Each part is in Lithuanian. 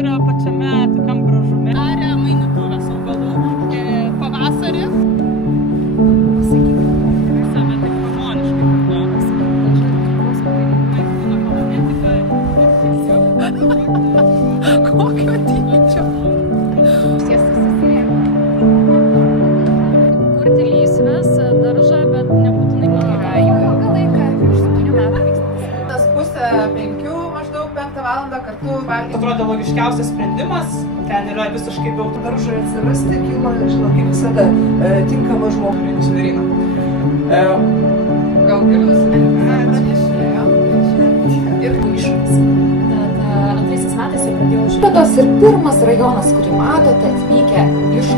yra pačiame tokiam gražume. Darė mainituvės augalų. Pavasarį. Visame taip harmoniškai. Kokio dydžio? Kurti lysves, daržą, bet nebūtinai yra jau ilgą laiką, iš 7 metų vyksta. Tas pusę 5 maždaug 5 valandą kartu valgyti. Atrodo logiškiausias sprendimas, ten yra visiškai daug. Daržui atsirasti kilo, žinau, kaip visada, tinkamas žmogui sudaryna. Gal kelius pranešėjo ir išvis. Tad antraisiais metais jau pradėjau Šitas ir pirmas rajonas, kurį matote atvykę iš...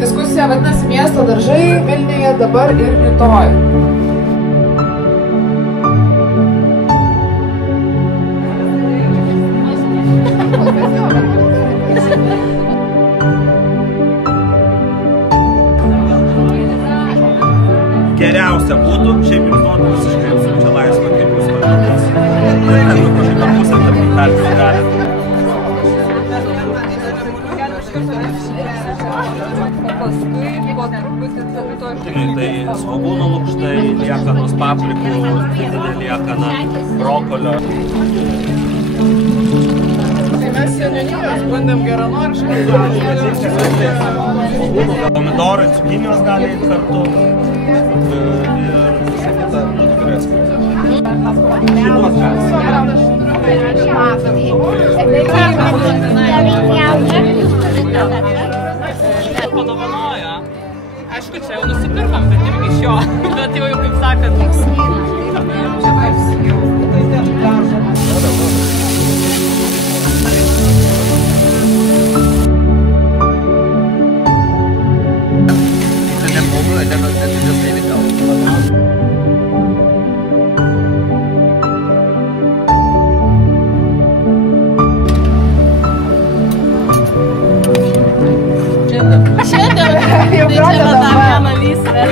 Diskusija vadinasi miesto daržai Vilniuje dabar ir rytoj. Geriausia būtų, šiaip jums duotų visiškai absoliučią laisvę, kaip jūs pamatys. Ir kažkaip pusę tarp pertis galite. Tai svogūnų lukštai, liekanos paprikų, didelė liekana, brokolio. Tai mes seniūnijos bandėm geranoriškai. Pomidorai, cukinijos gali eiti kartu. Ir visą kitą turėsime. Padovanojo. Aišku, čia jau nusipirkom, bet irgi iš jo. Bet jau kaip sakant, šiandien jau pradeda tą vieną lysvę.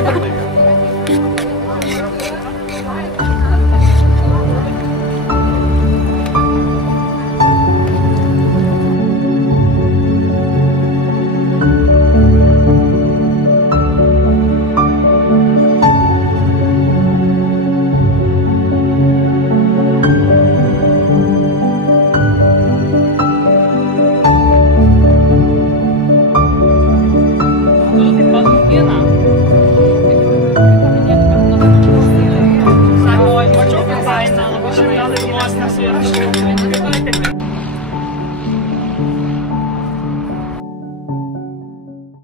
Sako, mačiau, kad faina, labai šiandien vos nesu.